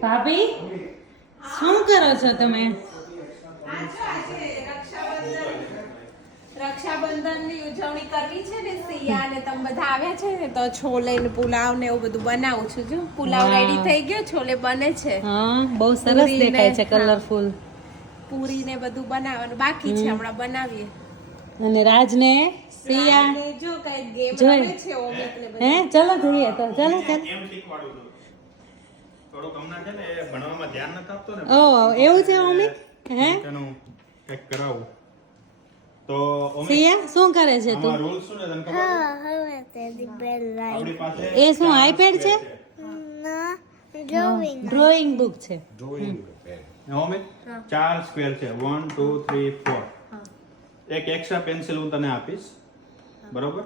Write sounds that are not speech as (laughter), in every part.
ભાભી શું કરો છો તમે? રક્ષાબંધનની ઉજવણી કરવી છે ને સિયા ને તમે બધા આવ્યા છે ને તો છોલે ને પુલાવ ને એવું બધું બનાવું છું. જો પુલાવ. રેડી થઈ ગયો છોલે બને છે. હા બહુ સરસ દેખાય છે કલરફુલ પૂરી ને બધું બનાવવાનું. બાકી છે હમણાં બનાવીએ. અને રાજને સિયા. જો કઈ ગેમ રમે છે ઓમિક ને હે ચલો જોઈએ તો ચલો ચલો. થોડુંક હમણાં છે ને એ ભણવામાં ધ્યાન નથી આપતો ને. ઓ એવું છે અમિત હે? તેનું કંઈક કરાવું. તો સિયા શું કરે છે તું? આમાં શું છે તને ખબર? છે? આપણી પાસે એ શું આઈપેડ છે? ના drawing. ડ્રોઈંગ બુક છે. અમે ચાર સ્ક્વેર છે. વન ટુ થ્રી ફોર એક એક્સ્ટ્રા પેન્સિલ હું તને આપીશ. બરોબર?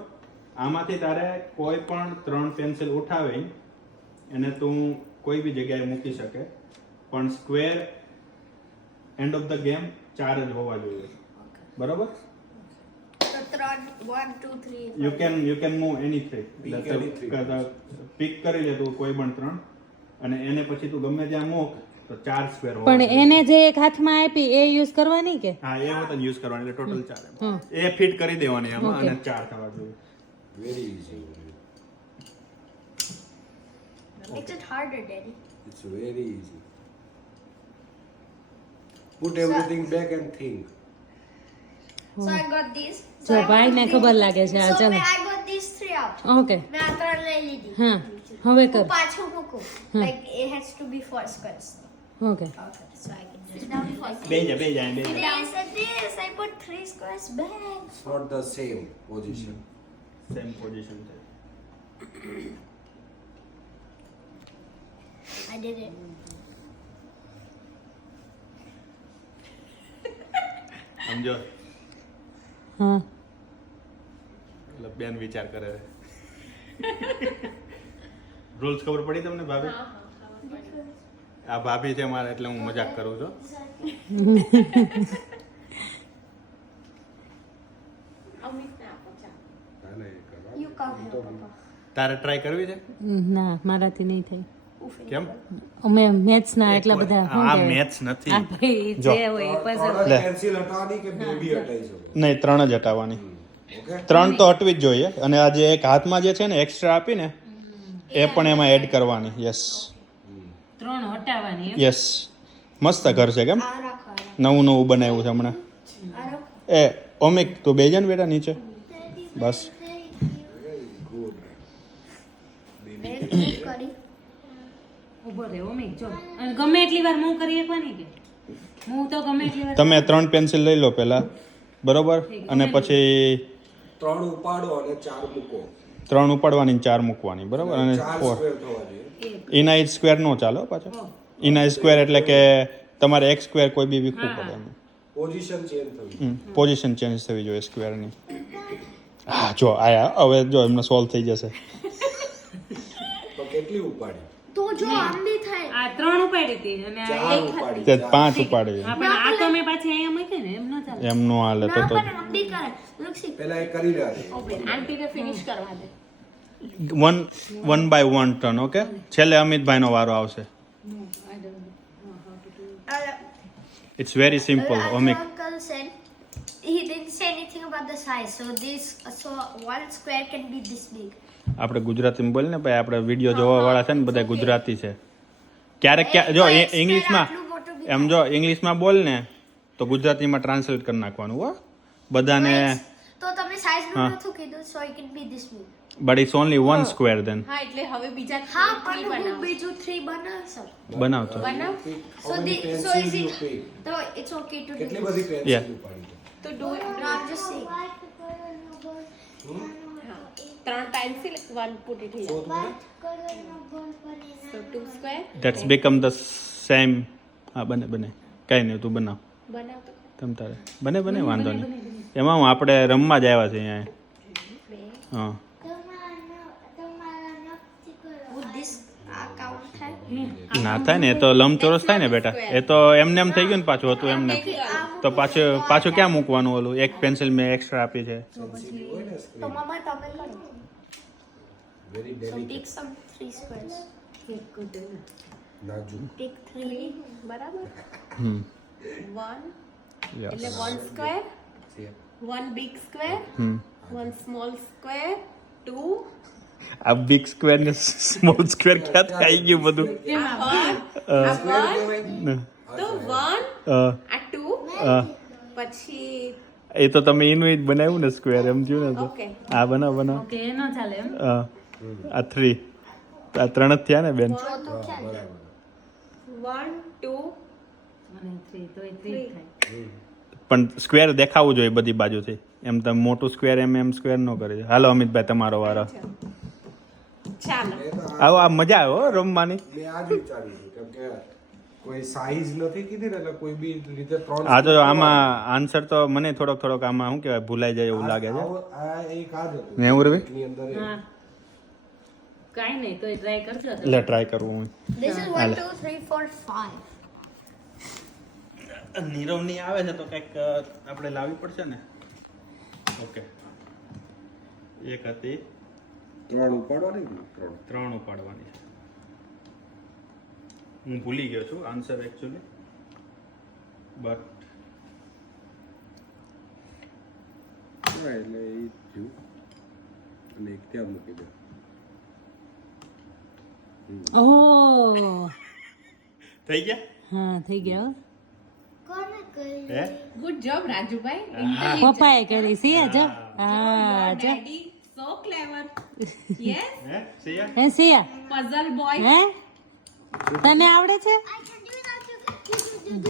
આમાંથી તારે કોઈ પણ ત્રણ પેન્સિલ ઉઠાવી એને તું કોઈ બી જગ્યાએ મૂકી શકે. પણ square end of the game ચાર જ હોવા જોઈએ. બરોબર? You can you can move any three pick કરી લે તું કોઈ પણ ત્રણ. અને એને પછી તું ગમે ત્યાં મૂક તો ચાર સ્ક્વેર પણ એને જે એક હાથમાં આપી એ યુઝ કરવાની કે? હા એ વતન યુઝ કરવાની એટલે ટોટલ ચાર એ ફિટ કરી દેવાની એમાં અને ચાર થવા જોઈએ. Very easy. Makes it harder, Daddy. It's very easy. Put everything back and think. So I got these. So જો I ભાઈને put ખબર these- લાગે છે હા So ચલો મેં I got these three out. Okay મેં આ ત્રણ લઈ લીધી. હા હવે કર હું પાછું મૂકું. Like it has to be four squares. Okay Okay, so I can just down four. બે જા બે જા બે જા This and this, I put three squares back. It's not the same position. Same position છે (clears throat) I did it. સમજો. હા એટલે બેન વિચાર કરે. રૂલ્સ ખબર પડી તમને ભાભી? આ ભાભી છે મારે એટલે હું મજાક કરું છું. તારે ટ્રાય કરવી છે? ના મારાથી નહીં થઈ કેમ અમે મેથ્સ ના એટલા બધા આ મેથ્સ નથી આ ભાઈ જે હોય પઝલ puzzle. ત્રણ લે. જ pencil હટાવવાની કે બેબી હટાવી શકો નહીં ત્રણ જ હટાવવાની. ત્રણ તો હટવી જ જોઈએ. અને આ જે એક હાથમાં જે છે ને એક્સ્ટ્રા આપીને એ પણ એમાં એડ કરવાની. યસ ત્રણ હટાવવાની યસ મસ્ત ઘર છે કેમ. નવું નવું બનાવ્યું છે હમણાં. એ ઓમિક તું બે ને બેટા નીચે. બસ. ઊભો રહે ઓમી જો. અને ગમે એટલી વાર મૂવ કરી શકવાની કે? મૂવ તો ગમે એટલી વાર તમે ત્રણ પેન્સિલ લઈ લો પહેલા. બરોબર? અને પછી ત્રણ ઉપાડો અને ચાર મૂકો. ત્રણ ઉપાડવાની ચાર મૂકવાની. બરોબર? અને ફોર ઇના ઇટ સ્ક્વેર નો ચાલો પાછો. ઇના સ્ક્વેર એટલે કે તમારે એક સ્ક્વેર કોઈ બી વીખવું પડે એમ. પોઝિશન ચેન્જ થવી પોઝિશન ચેન્જ થવી જોઈએ સ્ક્વેરની હા જો આયા. હવે જો એમને સોલ્વ થઈ જશે. તો કેટલી ઉપાડી? જો આમ બી થાય. આ ત્રણ ઉપાડી હતી અને આ એક ઉપાડી. તે પાંચ ઉપાડી. હા પણ આ તો મે પાછી અહીંયા મૂકી ને એમ ન ચાલે. એમ નો હાલે તો તો પણ બી કરે. લક્ષી પહેલા એ કરી રહ્યા છે. આંટી ને ફિનિશ કરવા દે. One one by one turn okay છેલ્લે અમિતભાઈનો વારો આવશે. It's very simple Amit he didn't say anything about the size. So this, so one square can be this big. આપણે ગુજરાતીમાં બોલ ને ભાઈ આપણે વીડિયો જોવા વાળા છે ને બધા ગુજરાતી છે. ક્યારેક ક્યાં જો ઇંગ્લિશમાં એમ જો ઇંગ્લિશમાં બોલ ને તો ગુજરાતીમાં ટ્રાન્સલેટ કરી નાખવાનું હો. બધાને તો તમે સાઈઝનું હા. નતું કીધું? So it can be this big. But it's only one square then હા એટલે હવે બીજા હા પણ હું બીજું 3 બનાવશો. બનાવતો. બનાવ? સો you it pick? so it's okay to do કેટલી બધી પેન્સિલ ઉપાડી તો ડુ I'm just saying. ત્રણ pencil one put it here so two square that's become the same હા બને બને. કાંઈ નહીં તું બનાવ. બનાવ તો તમ તારે. બને બને વાંધો નહીં. એમાં હું આપણે રમવા જ આવ્યા છે અહીંયા. હા. ના થાય. ને એ તો લંબચોરસ થાય ને બેટા. એ તો એમને એમ થઈ ગયું ને પાછું હતું એમને. તો પાછું પાછું ક્યાં મૂકવાનું ઓલું? એક પેન્સિલ મેં એક્સ્ટ્રા આપી છે. આ બિગ સ્ક્વેર ને સ્મોલ સ્ક્વેર ક્યાંથી આવી ગયું બધું? તો વન પછી એ તો તમે એનું એ જ બનાવ્યું ને સ્ક્વેર એમ જોયું ને તો? આ બનાવ બનાવ. ઓકે એ ન ચાલે એમ? આ થ્રી આ ત્રણ જ થયા ને બેન? ચોથું ક્યાં વન ટુ અને થ્રી તો એ થ્રી થાય. પણ સ્ક્વેર દેખાવું જોઈએ બધી બાજુથી. એમ તમે મોટું સ્ક્વેર એમ એમ સ્ક્વેર ન કરે હાલો અમિતભાઈ તમારો વારો. ચાલો. આવો આ મજા આવે હો રમવાની. મેં આજ વિચાર્યું કેમ કે કોઈ સાઈઝ નથી કીધી ને એટલે કોઈ બી રીતે ત્રણ આ તો આમાં આન્સર તો મને થોડોક થોડોક આમાં શું કહેવાય ભૂલાઈ જાય એવું લાગે છે? આ એક આ જ હતું. મેં ઉરવી ની અંદર કાઈ કાંઈ નહીં તો ટ્રાય કરજો એટલે ટ્રાય કરવું હું This is one, two, three, four, five. નીરવની આવે છે તો કંઈક આપણે લાવવી પડશે ને? ઓકે. એક હતી. ત્રણ ઉપાડવાની ને? ત્રણ? ત્રણ ઉપાડવાની છે. હું ભૂલી ગયો છું આન્સર એકચ્યુઅલી બટ હા, એટલે એ જ થયું. અને એક ત્યાં મૂકી દો. ઓહ! થઈ ગયા? હા થઈ ગયા ગુડ જોબ રાજુભાઈ. પપ્પાએ કરી સિયા જો. હા. જો. સો ક્લેવર યસ હે? સિયા? હે સિયા? પઝલ બોય હે? તને આવડે છે?